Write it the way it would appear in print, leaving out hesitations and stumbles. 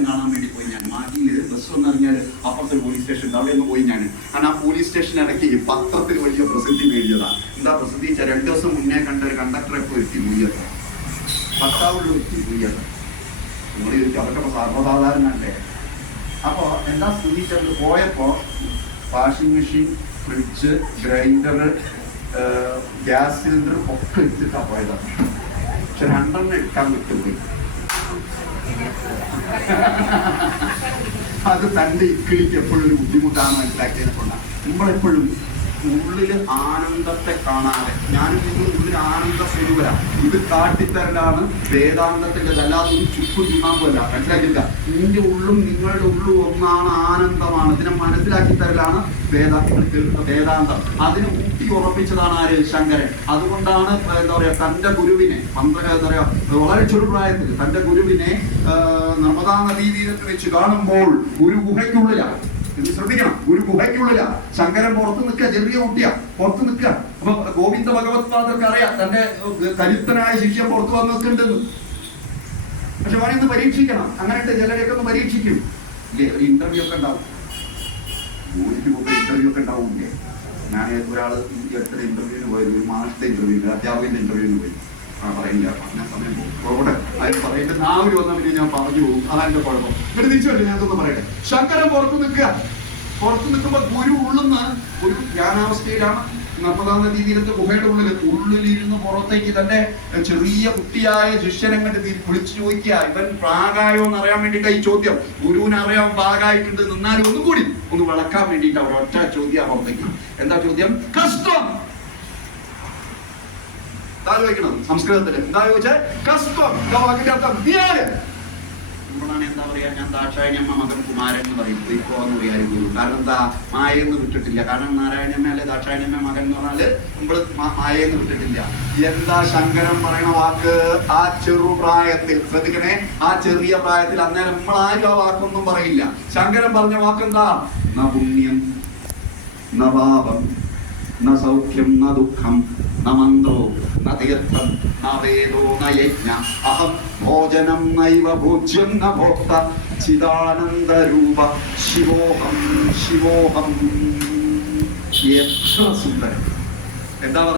Station കാണാൻ വേണ്ടി പോയി ഞാൻ. മാഹിയിൽ ബസ് വന്നിറങ്ങിയാൽ അപ്പുറത്തൊരു പോലീസ് സ്റ്റേഷൻ ഉണ്ട്, അവിടെ ഒന്ന് പോയി ഞാൻ. കാരണം ആ പോലീസ് സ്റ്റേഷൻ ഇടയ്ക്ക് പത്രത്തിൽ വലിയ പ്രസിദ്ധി നേടിയതാണ്. എന്താ പ്രസിദ്ധി വെച്ചാൽ 2 ദിവസം മുന്നേ കണ്ട ഒരു കണ്ടക്ടറെ പോയി എത്തി മുയ്യത്, ഭർത്താവുള്ള എത്തി മുയ്യത്. നിങ്ങൾ ചോദിക്കും അതൊക്കെ സർവ്വസാധാരണല്ലേ? അപ്പോൾ എന്താ സ്ഥിതിച്ചത്? പോയപ്പോൾ washing machine, fridge, grinder, gas cylinder ഒക്കെ എടുത്തിട്ടാണ് പോയതാണ്. പക്ഷെ 2 എടുക്കാൻ വിട്ടുപോയി. അത് തൻ്റെ ഇക്കിളിക്ക് എപ്പോഴും ഒരു ബുദ്ധിമുട്ടാണ് മനസ്സിലാക്കിയതിനെ കൊണ്ടാണ്. നമ്മളെപ്പോഴും ഉള്ളിൽ ആനന്ദത്തെ കാണാതെ, ഞാനും നിങ്ങൾ ഉള്ളിൽ ആനന്ദ സ്വരൂപരാ. ഇത് കാട്ടിത്തരലാണ് വേദാന്തത്തിന്റെ, അല്ലാതെ ഒരു ചുക്കും ചുണ്ണാമ്പല്ല. മനസ്സിലാക്കില്ല, നിന്റെ ഉള്ളും നിങ്ങളുടെ ഉള്ളും ഒന്നാണ്, ആനന്ദമാണ്. ഇതിനെ മനസ്സിലാക്കി തരലാണ് വേദാന്തം. അതിന് ഊട്ടി ഉറപ്പിച്ചതാണ് ആര്? ശങ്കരൻ. അതുകൊണ്ടാണ് എന്താ പറയാ, തന്റെ ഗുരുവിനെ എന്താ പറയാ, വളരെ ചെറുപ്രായത്തിൽ തന്റെ ഗുരുവിനെ നർമ്മദാ നദീതീരത്ത് വെച്ച് കാണുമ്പോൾ ഗുരു ഗുഹയ്ക്കുള്ളിലാണ്. ഇത് ശ്രദ്ധിക്കണം, ഒരു ഗുഹയ്ക്കുള്ളില. ശങ്കരൻ പുറത്ത് നിൽക്കുക, ചെറിയ കുട്ടിയാ പുറത്ത് നിൽക്കുക. അപ്പൊ ഗോവിന്ദ ഭഗവത് പാദർക്ക് അറിയാം തന്റെ കരുത്തനായ ശിഷ്യം പുറത്ത് വന്ന് നിൽക്കുന്നുണ്ടെന്ന്. പക്ഷെ വേണമെന്ന് പരീക്ഷിക്കണം. അങ്ങനെയുണ്ട്, ചിലരെയൊക്കെ ഒന്ന് പരീക്ഷിക്കും ഇല്ലേ? ഒരു ഇന്റർവ്യൂ ഒക്കെ ഉണ്ടാവും, ജോലിക്ക് പോകുന്ന ഇന്റർവ്യൂ ഒക്കെ ഉണ്ടാവില്ലേ? ഞാൻ ഒരാൾ എത്ര ഇന്റർവ്യൂവിന് പോയത്, ഒരു മാസത്തെ ഇന്റർവ്യൂവിന്, അധ്യാപകന്റെ ഇന്റർവ്യൂവിന് പോയി. പറയുന്നില്ല, പറഞ്ഞ സമയം പോകും. അതിന് പറയുന്നത് നാവിൽ വന്ന പിന്നെ ഞാൻ പറഞ്ഞു പോകും, അതെന്റെ കുഴപ്പം. എന്നിട്ട് തിരിച്ചു വരില്ല, ഞാൻ ഇതൊന്നും പറയട്ടെ. ശങ്കരൻ പുറത്ത് നിൽക്കുക. പുറത്ത് നിൽക്കുമ്പോൾ ഗുരു ഉള്ളുന്ന ഒരു ധ്യാനാവസ്ഥയിലാണ്. നർമ്മദാ നദീതീരത്ത് ഗുഹയുടെ ഉള്ളിലിരുന്ന് പുറത്തേക്ക് തന്റെ ചെറിയ കുട്ടിയായ ശിഷ്യനങ്ങട്ട് വിളിച്ചു ചോദിക്കുക, ഇവൻ പ്രാഗായോ എന്ന് അറിയാൻ വേണ്ടിയിട്ടാണ് ഈ ചോദ്യം. ഗുരുവിന് അറിയാൻ പാകായിട്ടുണ്ട്, നിന്നാലും ഒന്നും കൂടി ഒന്ന് വിളക്കാൻ വേണ്ടിയിട്ട് അവർ ഒറ്റ ചോദ്യം പുറത്തേക്ക്. എന്താ ചോദ്യം? കഷ്ടം. എന്താ ചോദിക്കണം സംസ്കൃതത്തില്? എന്താ ചോദിച്ചാൽ കസ്ത്വം. വാക്കിന്റെ അർത്ഥം നീയാര്? നമ്മളാണ് എന്താ പറയാ, ഞാൻ ദാക്ഷായണിയമ്മ മകൻ കുമാരൻ എന്ന് പറയും, ഇപ്പോ എന്ന് പറയാൻ ഗുരു. കാരണം എന്താ, മായെന്ന് വിട്ടിട്ടില്ല. കാരണം നാരായണമ്മ അല്ലെ ദാക്ഷായണിയമ്മ മകൻ എന്ന് പറഞ്ഞാല് നമ്മള് മായെന്ന് വിട്ടിട്ടില്ല. എന്താ ശങ്കരൻ പറയണ വാക്ക്? ആ ചെറുപ്രായത്തിൽ ശ്രദ്ധിക്കണേ, ആ ചെറിയ പ്രായത്തിൽ. അന്നേരം നമ്മളാരും ആ വാക്കൊന്നും പറയില്ല. ശങ്കരൻ പറഞ്ഞ വാക്കെന്താ? ന പുണ്യം ന പാപം ന സൗഖ്യം ന ദുഃഖം ന മന്ത്രോ ന തീർത്ഥം ന വേദോ ന യജ്ഞ അഹം ഭോജനം നൈവ ഭോജ്യം ന ഭോക്ത ചിദാനന്ദരൂപ ശിവോഹം ശിവോഹം. എത്ര സുന്ദരം! എന്താ